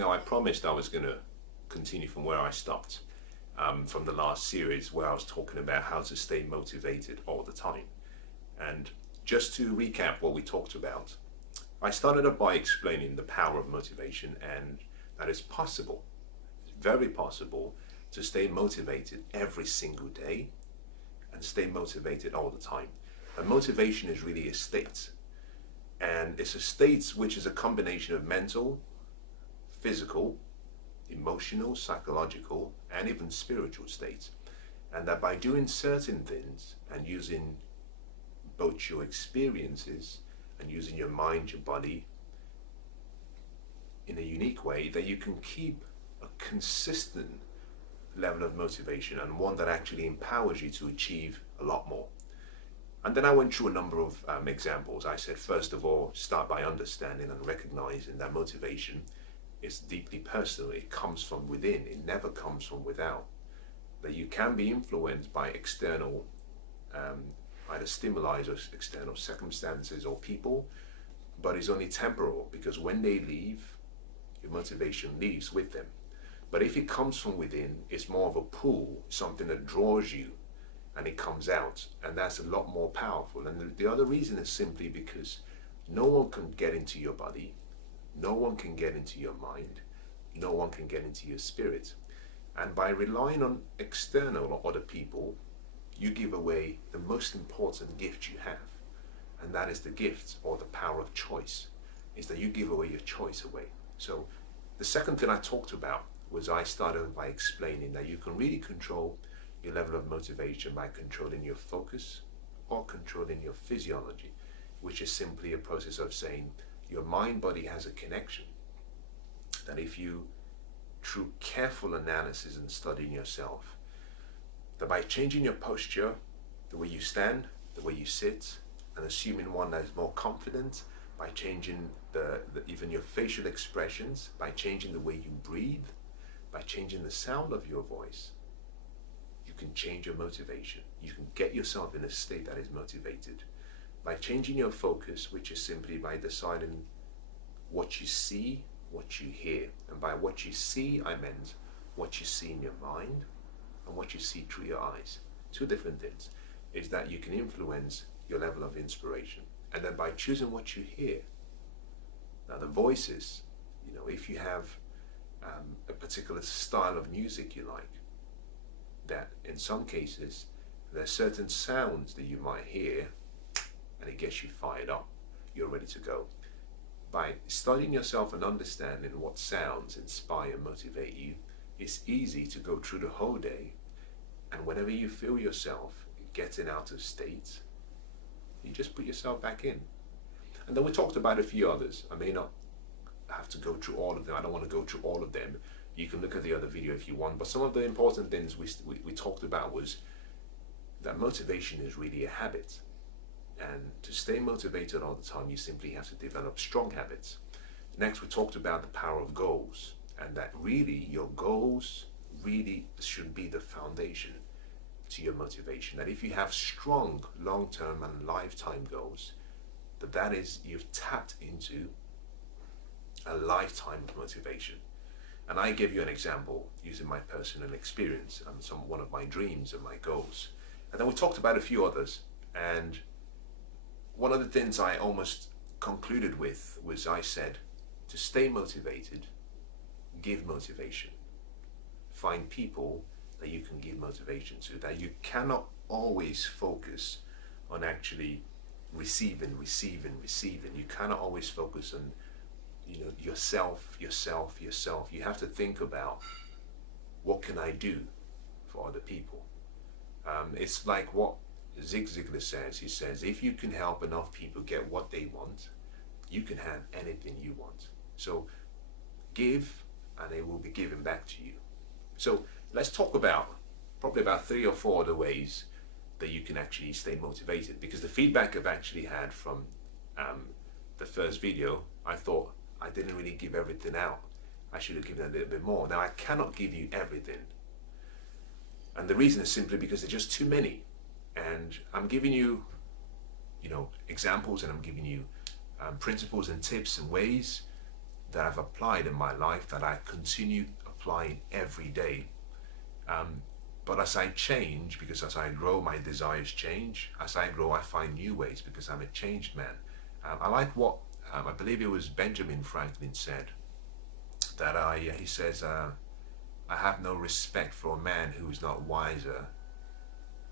Now, I promised I was going to continue from where I stopped, from the last series where I was talking about how to stay motivated all the time. And just to recap what we talked about, I started off by explaining the power of motivation and that it's possible, it's very possible to stay motivated every single day and stay motivated all the time. And motivation is really a state. And it's a state which is a combination of mental, physical, emotional, psychological, and even spiritual states. And that by doing certain things and using both your experiences and using your mind, your body in a unique way, that you can keep a consistent level of motivation and one that actually empowers you to achieve a lot more. And then I went through a number of examples. I said, first of all, start by understanding and recognizing that motivation is deeply personal. It comes from within. It never comes from without. That you can be influenced by external either stimuli or external circumstances or people, but it's only temporal, because when they leave, your motivation leaves with them. But if it comes from within, it's more of a pull, something that draws you and it comes out, and that's a lot more powerful. And the other reason is simply because no one can get into your body, no one can get into your mind, no one can get into your spirit. And by relying on external or other people, you give away the most important gift you have, and that is the gift or the power of choice, is that you give away your choice away. So the second thing I talked about was I started by explaining that you can really control your level of motivation by controlling your focus or controlling your physiology, which is simply a process of saying your mind-body has a connection. That if you, through careful analysis and studying yourself, that by changing your posture, the way you stand, the way you sit, and assuming one that is more confident, by changing even your facial expressions, by changing the way you breathe, by changing the sound of your voice, you can change your motivation. You can get yourself in a state that is motivated. By changing your focus, which is simply by deciding what you see, what you hear. And by what you see, I meant what you see in your mind and what you see through your eyes. Two different things. Is that you can influence your level of inspiration. And then by choosing what you hear. Now the voices, if you have a particular style of music you like, that in some cases there are certain sounds that you might hear and it gets you fired up, you're ready to go. By studying yourself and understanding what sounds inspire and motivate you, it's easy to go through the whole day, and whenever you feel yourself getting out of state, you just put yourself back in. And then we talked about a few others. I may not have to go through all of them. I don't want to go through all of them. You can look at the other video if you want, but some of the important things we talked about was that motivation is really a habit, and to stay motivated all the time you simply have to develop strong habits. Next we talked about the power of goals, and that really your goals really should be the foundation to your motivation. That if you have strong long-term and lifetime goals, that is, you've tapped into a lifetime of motivation. And I gave you an example using my personal experience and one of my dreams and my goals. And then we talked about a few others. And one of the things I almost concluded with was I said, to stay motivated, give motivation. Find people that you can give motivation to. That you cannot always focus on actually receiving. You cannot always focus on yourself. You have to think about, what can I do for other people? It's like what Zig Ziglar says. He says, if you can help enough people get what they want, you can have anything you want. So give, and it will be given back to you. So let's talk about probably about 3 or 4 other ways that you can actually stay motivated, because the feedback I've actually had from the first video, I thought I didn't really give everything out. I should have given a little bit more. Now I cannot give you everything, and the reason is simply because there's just too many, and I'm giving you examples, and I'm giving you principles and tips and ways, that I've applied in my life that I continue applying every day. But as I change, because as I grow, my desires change. As I grow, I find new ways because I'm a changed man. I like what I believe it was Benjamin Franklin said, that he says, I have no respect for a man who is not wiser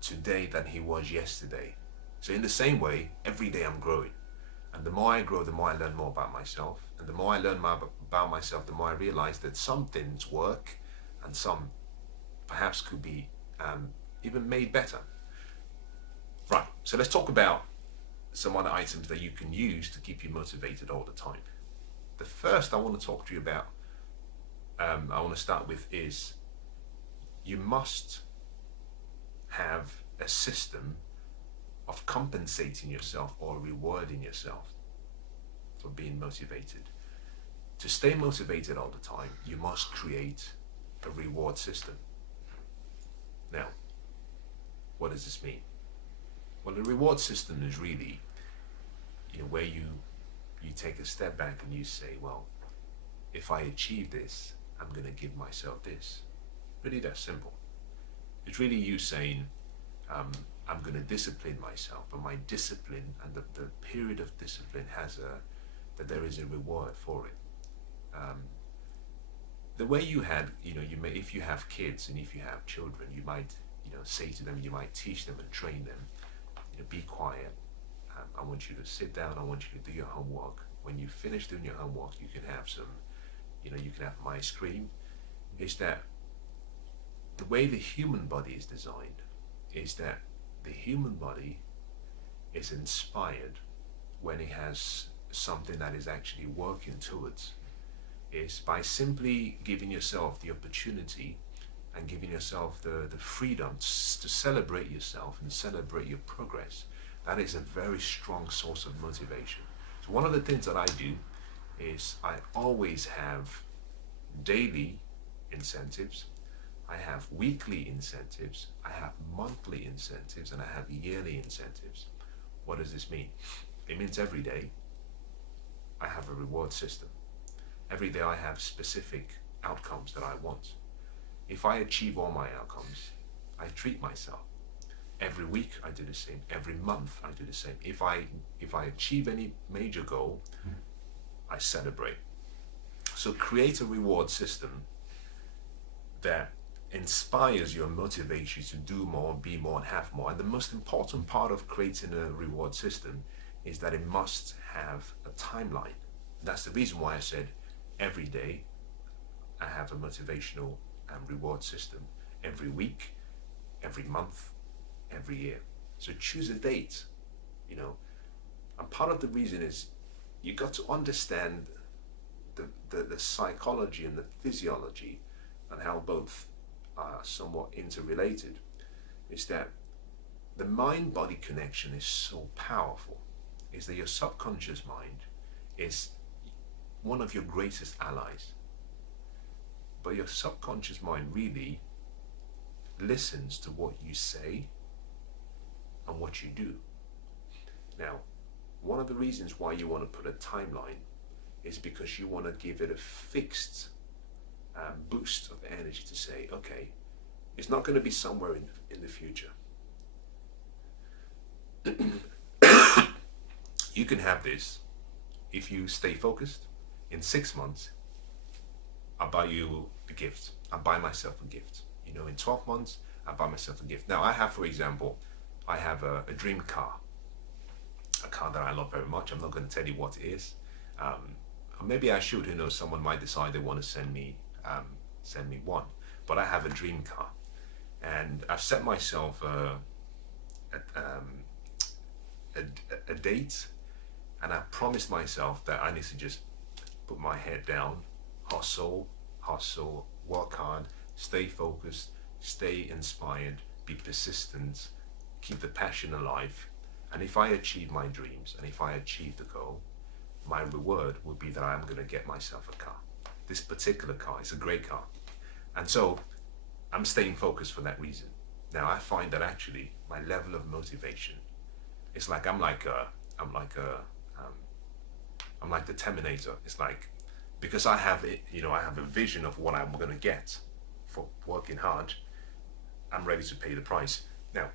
today than he was yesterday. So in the same way, every day I'm growing. And the more I grow, the more I learn more about myself. And the more I learn more about myself, the more I realize that some things work and some perhaps could be even made better. Right, so let's talk about some other items that you can use to keep you motivated all the time. The first I want to talk to you about, I want to start with, is you must have a system of compensating yourself or rewarding yourself for being motivated. To stay motivated all the time, you must create a reward system. Now, what does this mean? Well, the reward system is really, where you take a step back and you say, well, if I achieve this, I'm going to give myself this. Really that simple. It's really you saying, I'm going to discipline myself, but my discipline and the period of discipline that there is a reward for it. The way you had, if you have kids and if you have children, you might, say to them, you might teach them and train them, be quiet. I want you to sit down. I want you to do your homework. When you finish doing your homework, you can have some, you can have some ice cream. Is that the way the human body is designed? Is that the human body is inspired when it has something that is actually working towards, is by simply giving yourself the opportunity and giving yourself the freedom to celebrate yourself and celebrate your progress. That is a very strong source of motivation. So one of the things that I do is I always have daily incentives, I have weekly incentives, I have monthly incentives, and I have yearly incentives. What does this mean? It means every day I have a reward system. Every day I have specific outcomes that I want. If I achieve all my outcomes, I treat myself. Every week I do the same. Every month I do the same. If I achieve any major goal, I celebrate. So create a reward system that inspires you and motivates you to do more, be more, and have more. And the most important part of creating a reward system is that it must have a timeline. That's the reason why I said every day I have a motivational reward system. Every week, every month, every year. So choose a date, And part of the reason is you got to understand the psychology and the physiology and how both are somewhat interrelated. Is that the mind-body connection is so powerful, is that your subconscious mind is one of your greatest allies. But your subconscious mind really listens to what you say and what you do. Now, one of the reasons why you want to put a timeline is because you want to give it a fixed boost of energy to say, okay, it's not going to be somewhere in the future. You can have this if you stay focused. In 6 months, I'll buy you a gift. I'll buy myself a gift. In 12 months, I'll buy myself a gift. Now, I have, for example, I have a dream car. A car that I love very much. I'm not going to tell you what it is. Maybe I should. Someone might decide they want to send me one. But I have a dream car, and I've set myself a date, and I promised myself that I need to just put my head down, hustle, work hard, stay focused, stay inspired, be persistent, keep the passion alive. And if I achieve my dreams and if I achieve the goal, my reward would be that I'm going to get myself a car. This particular car is a great car. And so I'm staying focused for that reason. Now I find that actually my level of motivation is like I'm like the Terminator. It's like because I have it, I have a vision of what I'm going to get for working hard. I'm ready to pay the price. Now,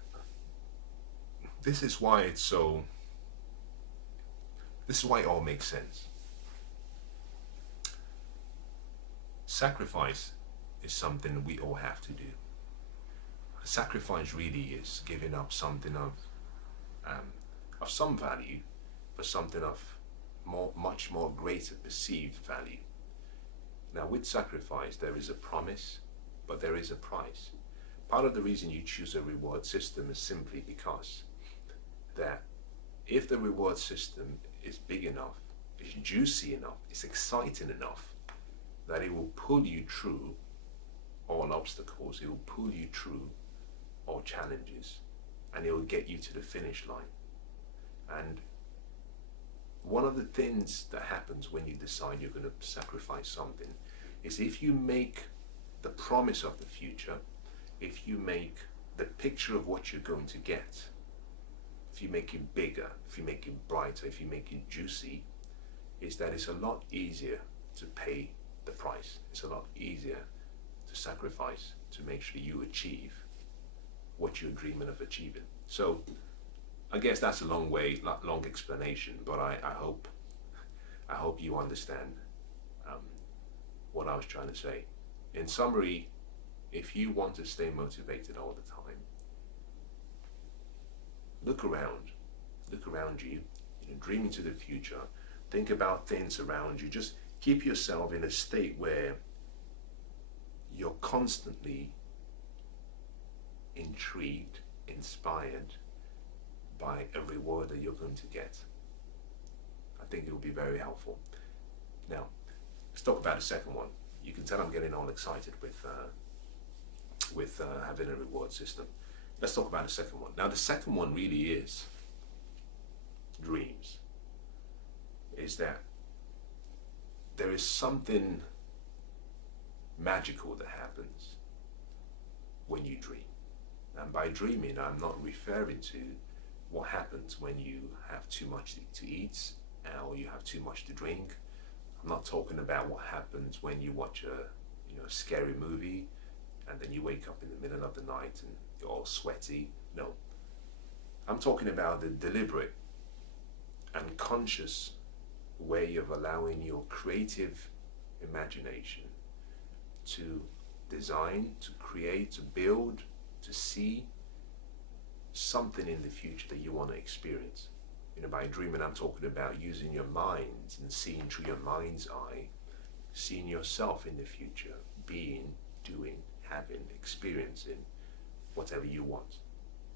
this is why it's so. This is why it all makes sense. Sacrifice is something we all have to do. Sacrifice really is giving up something of some value for something of much more greater perceived value. Now, with sacrifice, there is a promise, but there is a price. Part of the reason you choose a reward system is simply because that if the reward system is big enough, is juicy enough, is exciting enough, that it will pull you through all obstacles, it will pull you through all challenges, and it will get you to the finish line. And one of the things that happens when you decide you're going to sacrifice something is if you make the promise of the future, if you make the picture of what you're going to get, if you make it bigger, if you make it brighter, if you make it juicy, is that it's a lot easier to pay the price. It's a lot easier to sacrifice to make sure you achieve what you're dreaming of achieving. So I guess that's a long explanation, but I hope you understand what I was trying to say. In summary, if you want to stay motivated all the time, look around you, dream into the future, think about things around you, just keep yourself in a state where you're constantly intrigued, inspired by a reward that you're going to get. I think it will be very helpful. Now, let's talk about the second one. You can tell I'm getting all excited with having a reward system. Let's talk about the second one. Now, the second one really is dreams. Is that there is something magical that happens when you dream. And by dreaming, I'm not referring to what happens when you have too much to eat or you have too much to drink. I'm not talking about what happens when you watch a scary movie and then you wake up in the middle of the night and you're all sweaty. No. I'm talking about the deliberate and conscious way of allowing your creative imagination to design, to create, to build, to see something in the future that you want to experience. By dreaming, I'm talking about using your mind and seeing through your mind's eye, seeing yourself in the future, being, doing, having, experiencing whatever you want.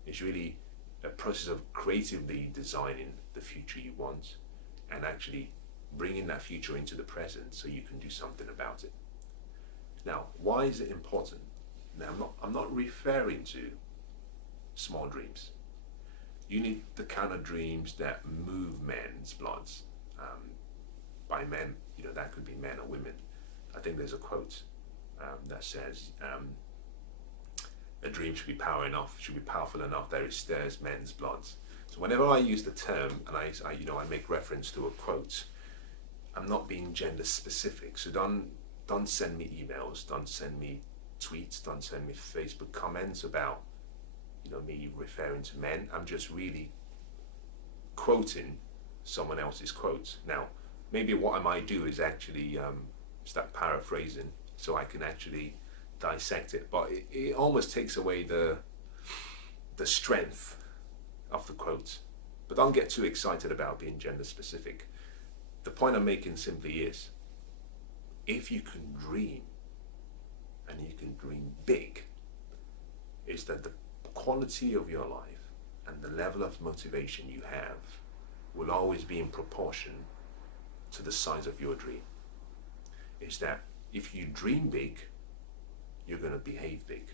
It's really a process of creatively designing the future you want and actually bringing that future into the present so you can do something about it. Now, why is it important? Now, I'm not referring to small dreams. You need the kind of dreams that move men's bloods. By men, that could be men or women. I think there's a quote that says, a dream should be powerful enough that it stirs men's bloods. So whenever I use the term and I make reference to a quote, I'm not being gender specific. So don't send me emails, don't send me tweets, don't send me Facebook comments about me referring to men. I'm just really quoting someone else's quotes. Now, maybe what I might do is actually start paraphrasing so I can actually dissect it, but it almost takes away the strength of the quote. But don't get too excited about being gender specific. The point I'm making simply is, if you can dream, and you can dream big, is that the quality of your life and the level of motivation you have will always be in proportion to the size of your dream. Is that if you dream big, you're going to behave big.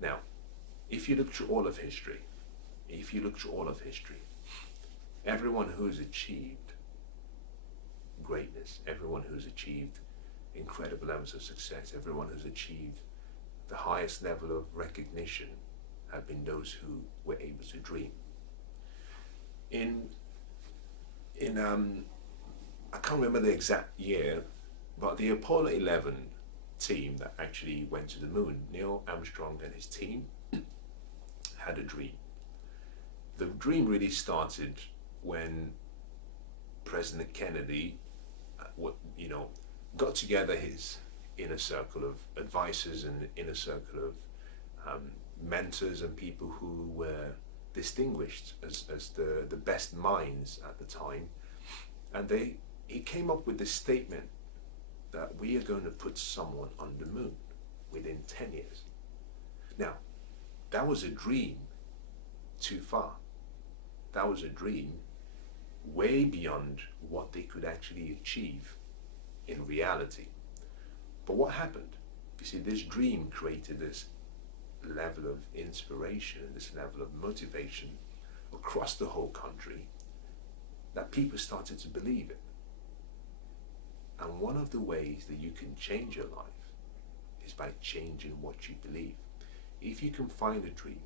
Now, if you look through all of history, everyone who's achieved greatness, everyone who's achieved incredible levels of success, everyone who's achieved the highest level of recognition have been those who were able to dream. In I can't remember the exact year, but the Apollo 11 team that actually went to the moon, Neil Armstrong and his team, had a dream. The dream really started when President Kennedy, you know, got together his inner circle of advisors and inner circle of mentors and people who were distinguished as the best minds at the time. And he came up with this statement that we are going to put someone on the moon within 10 years. Now, that was a dream too far. That was a dream way beyond what they could actually achieve in reality. But what happened? You see, this dream created this level of inspiration, this level of motivation across the whole country that people started to believe it. And one of the ways that you can change your life is by changing what you believe. If you can find a dream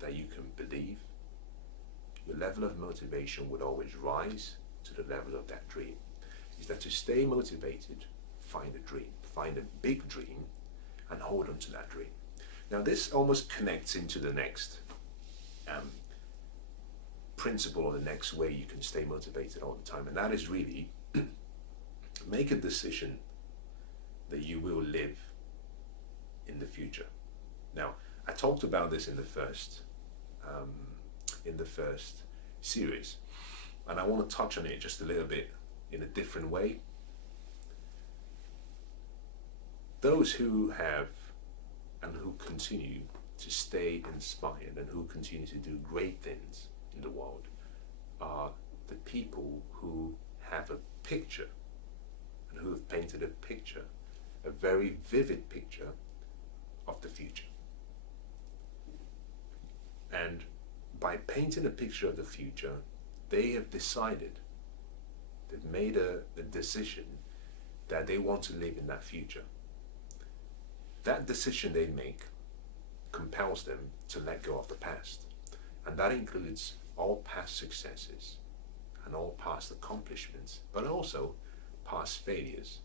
that you can believe, your level of motivation would always rise to the level of that dream. Is that to stay motivated, find a dream, find a big dream, and hold on to that dream. Now this almost connects into the next principle, or the next way you can stay motivated all the time, and that is really make a decision that you will live in the future. Now, I talked about this in the first series, and I want to touch on it just a little bit in a different way. Those who have and who continue to stay inspired and who continue to do great things in the world are the people who have a picture and who have painted a picture, a very vivid picture of the future. And by painting a picture of the future, they have decided, they've made a decision that they want to live in that future. That decision they make compels them to let go of the past. And that includes all past successes and all past accomplishments, but also past failures.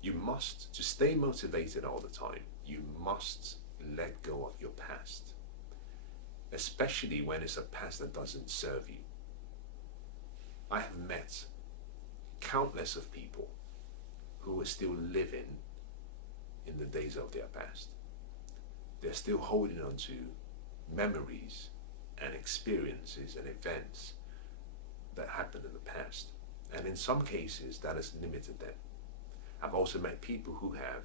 You must, to stay motivated all the time, you must let go of your past, especially when it's a past that doesn't serve you. I have met countless of people who are still living in the days of their past. They're still holding on to memories and experiences and events that happened in the past. And in some cases, that has limited them. I've also met people who have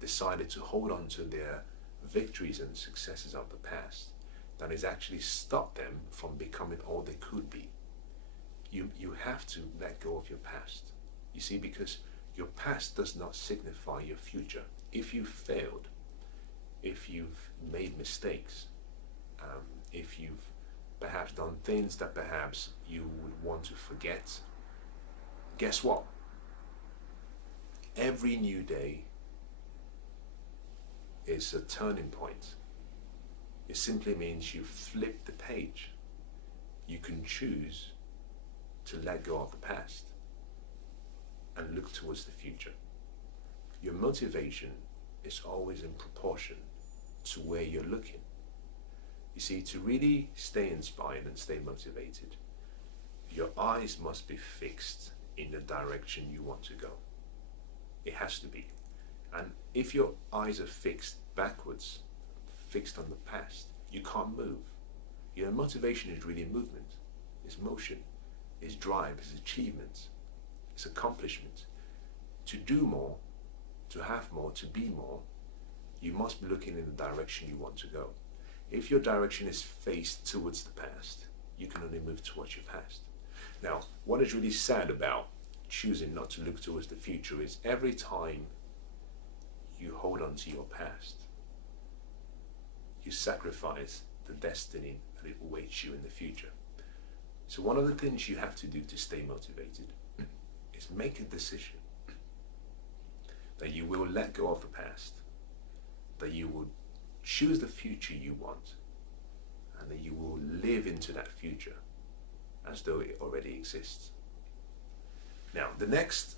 decided to hold on to their victories and successes of the past. That has actually stopped them from becoming all they could be. You have to let go of your past. You see, because your past does not signify your future. If you've failed, if you've made mistakes, if you've perhaps done things that perhaps you would want to forget, guess what? Every new day is a turning point. It simply means you flip the page. You can choose to let go of the past and look towards the future. Your motivation is always in proportion to where you're looking. You see, to really stay inspired and stay motivated, your eyes must be fixed in the direction you want to go. It has to be. And if your eyes are fixed backwards, fixed on the past, you can't move. Your motivation is really movement, it's motion, it's drive, it's achievement, it's accomplishment. To do more, to have more, to be more, you must be looking in the direction you want to go. If your direction is faced towards the past, you can only move towards your past. Now, what is really sad about choosing not to look towards the future is every time you hold on to your past, you sacrifice the destiny that it awaits you in the future. So one of the things you have to do to stay motivated is make a decision that you will let go of the past, that you will choose the future you want, and that you will live into that future as though it already exists. Now, the next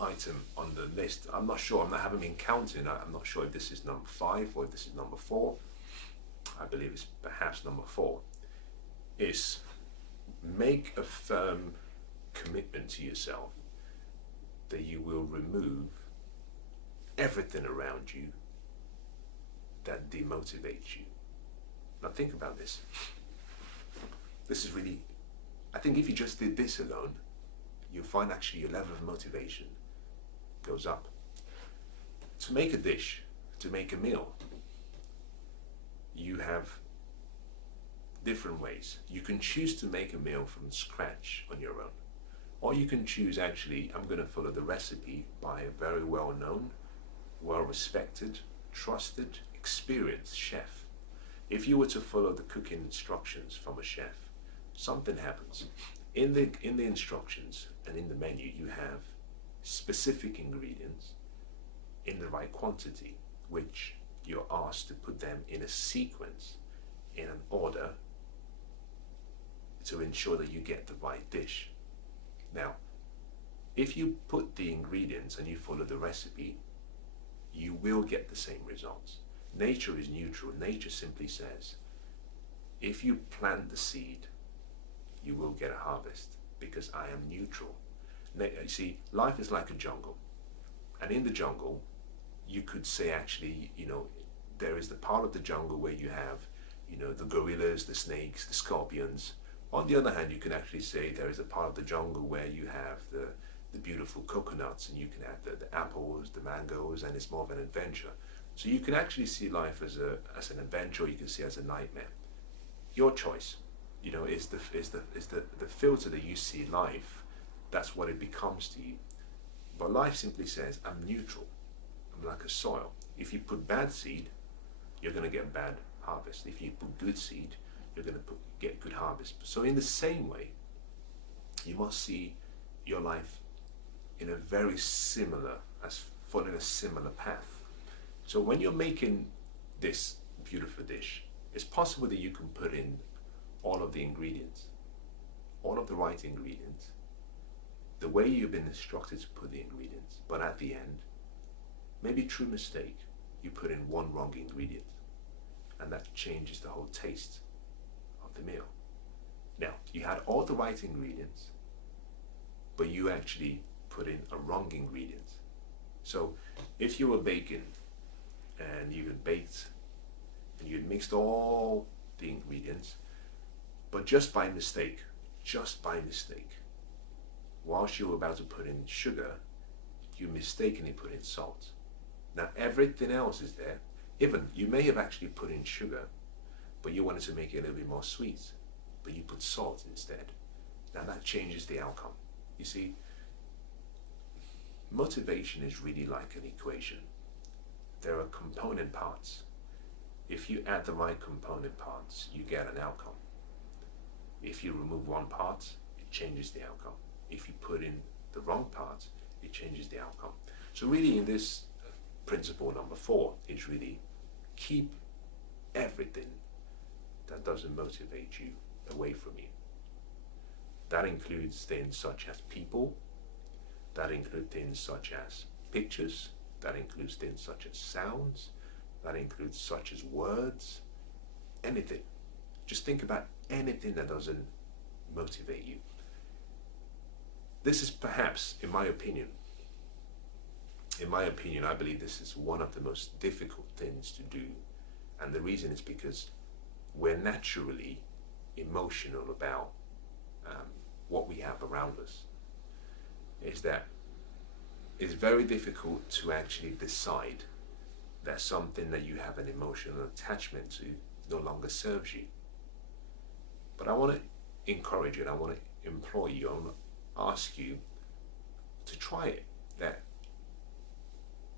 item on the list, I'm not sure, I haven't been counting, I'm not sure if this is number 5 or if this is number 4. I believe it's perhaps number 4, is make a firm commitment to yourself that you will remove everything around you that demotivates you. Now think about this. This is really, I think if you just did this alone, you'll find actually your level of motivation goes up. To make a dish, to make a meal, you have different ways. You can choose to make a meal from scratch on your own, or you can choose actually, I'm going to follow the recipe by a very well-known, well-respected, trusted, experienced chef. If you were to follow the cooking instructions from a chef, something happens. In the instructions and in the menu, you have specific ingredients in the right quantity, which you're asked to put them in a sequence, in an order, to ensure that you get the right dish. Now, if you put the ingredients and you follow the recipe, you will get the same results. Nature is neutral. Nature simply says, if you plant the seed, you will get a harvest, because I am neutral. You see, life is like a jungle. And in the jungle, you could say actually, there is the part of the jungle where you have, the gorillas, the snakes, the scorpions. On the other hand, you can actually say there is a part of the jungle where you have the beautiful coconuts, and you can have the apples, the mangoes, and it's more of an adventure. So you can actually see life as an adventure, or you can see it as a nightmare. Your choice, is the filter that you see life. That's what it becomes to you. But life simply says, I'm neutral. I'm like a soil. If you put bad seed, you're going to get bad harvest. If you put good seed, you're going to get good harvest. So in the same way, you must see your life in a very similar, as following a similar path. So when you're making this beautiful dish, it's possible that you can put in all of the ingredients, all of the right ingredients, the way you've been instructed to put the ingredients, but at the end, maybe through mistake, you put in one wrong ingredient, and that changes the whole taste of the meal. Now, you had all the right ingredients, but you actually put in a wrong ingredient. So if you were baking, and you had baked, and you had mixed all the ingredients, but just by mistake, whilst you were about to put in sugar, you mistakenly put in salt. Now everything else is there. Even you may have actually put in sugar, but you wanted to make it a little bit more sweet, but you put salt instead. Now that changes the outcome. You see, motivation is really like an equation. There are component parts. If you add the right component parts, you get an outcome. If you remove one part, it changes the outcome. If you put in the wrong part, it changes the outcome. So really in this principle number 4 is really keep everything that doesn't motivate you away from you. That includes things such as people, that includes things such as pictures, that includes things such as sounds, that includes such as words, anything. Just think about anything that doesn't motivate you. This is perhaps, in my opinion, I believe this is one of the most difficult things to do. And the reason is because we're naturally emotional about what we have around us. Is that it's very difficult to actually decide that something that you have an emotional attachment to no longer serves you. But I want to encourage you, and I want to implore you, I want to ask you to try it. That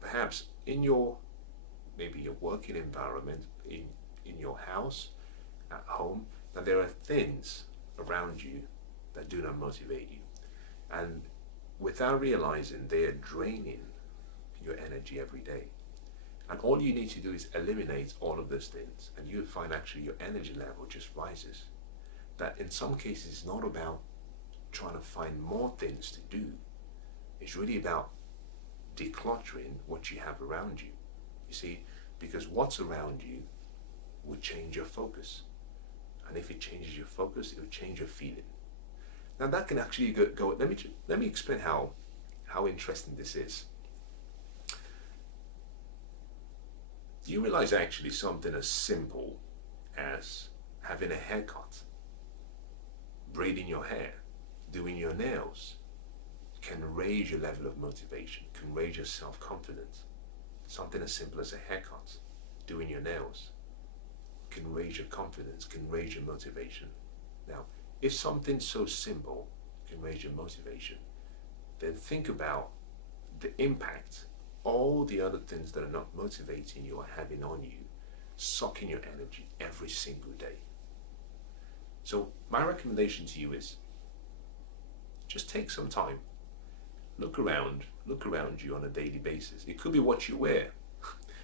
perhaps in your working environment, in your house, at home, that there are things around you that do not motivate you. And without realizing, they are draining your energy every day. And all you need to do is eliminate all of those things, and you'll find actually your energy level just rises. That in some cases it's not about trying to find more things to do. It's really about decluttering what you have around you. You see, because what's around you will change your focus. And if it changes your focus, it will change your feeling. Now that can actually go let me explain how interesting this is. Do you realize actually something as simple as having a haircut, braiding your hair, doing your nails, can raise your level of motivation, can raise your self-confidence. Something as simple as a haircut, doing your nails, can raise your confidence, can raise your motivation. Now, if something so simple can raise your motivation, then think about the impact all the other things that are not motivating you are having on you, sucking your energy every single day. So my recommendation to you is just take some time, look around you on a daily basis. It could be what you wear,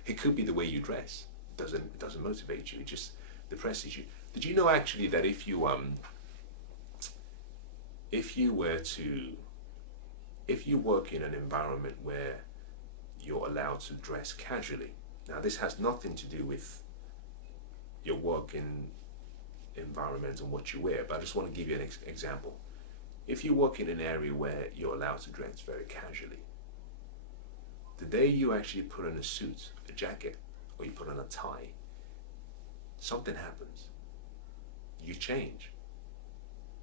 it could be the way you dress. It doesn't motivate you, it just depresses you. Did you know actually that if you work in an environment where you're allowed to dress casually, now this has nothing to do with your working environment and what you wear, but I just want to give you an example. If you work in an area where you're allowed to dress very casually, the day you actually put on a suit, a jacket, or you put on a tie, something happens. You change.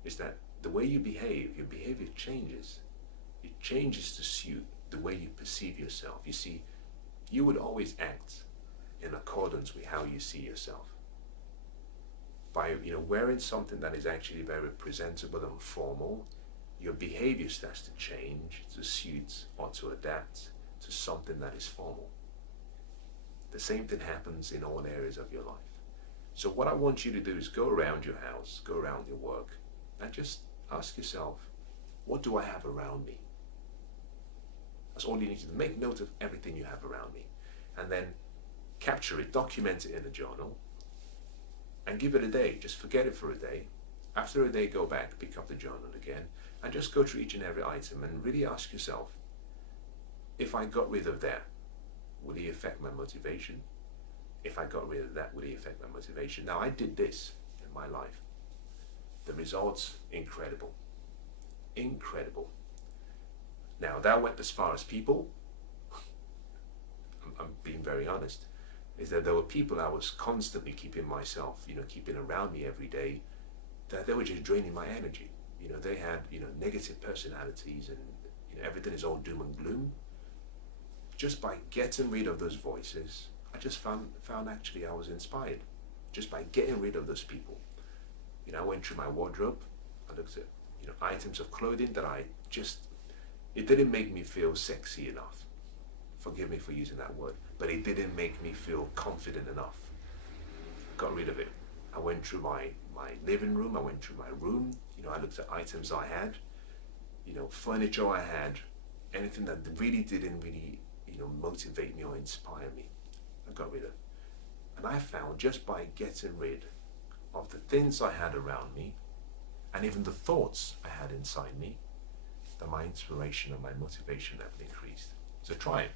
It's that the way you behave, your behavior changes. It changes to suit the way you perceive yourself. You see, you would always act in accordance with how you see yourself. By wearing something that is actually very presentable and formal, your behavior starts to change to suit or to adapt to something that is formal. The same thing happens in all areas of your life. So what I want you to do is go around your house, go around your work, and just ask yourself, what do I have around me? That's all you need to do. Make note of everything you have around me, and then capture it, document it in a journal, and give it a day. Just forget it for a day. After a day, go back, pick up the journal again, and just go through each and every item and really ask yourself, if I got rid of that, would it affect my motivation? If I got rid of that, would it affect my motivation? Now, I did this in my life. The results, incredible. Incredible. Now, that went as far as people. I'm being very honest. Is that there were people I was constantly keeping myself, keeping around me every day, that they were just draining my energy. They had, negative personalities, and everything is all doom and gloom. Just by getting rid of those voices, I just found actually I was inspired. Just by getting rid of those people. I went through my wardrobe, I looked at, items of clothing that it didn't make me feel sexy enough. Forgive me for using that word, but it didn't make me feel confident enough. Got rid of it. I went through my living room, I went through my room, I looked at items I had, furniture I had, anything that really didn't motivate me or inspire me, I got rid of. And I found just by getting rid of the things I had around me, and even the thoughts I had inside me, that my inspiration and my motivation level increased. So try it.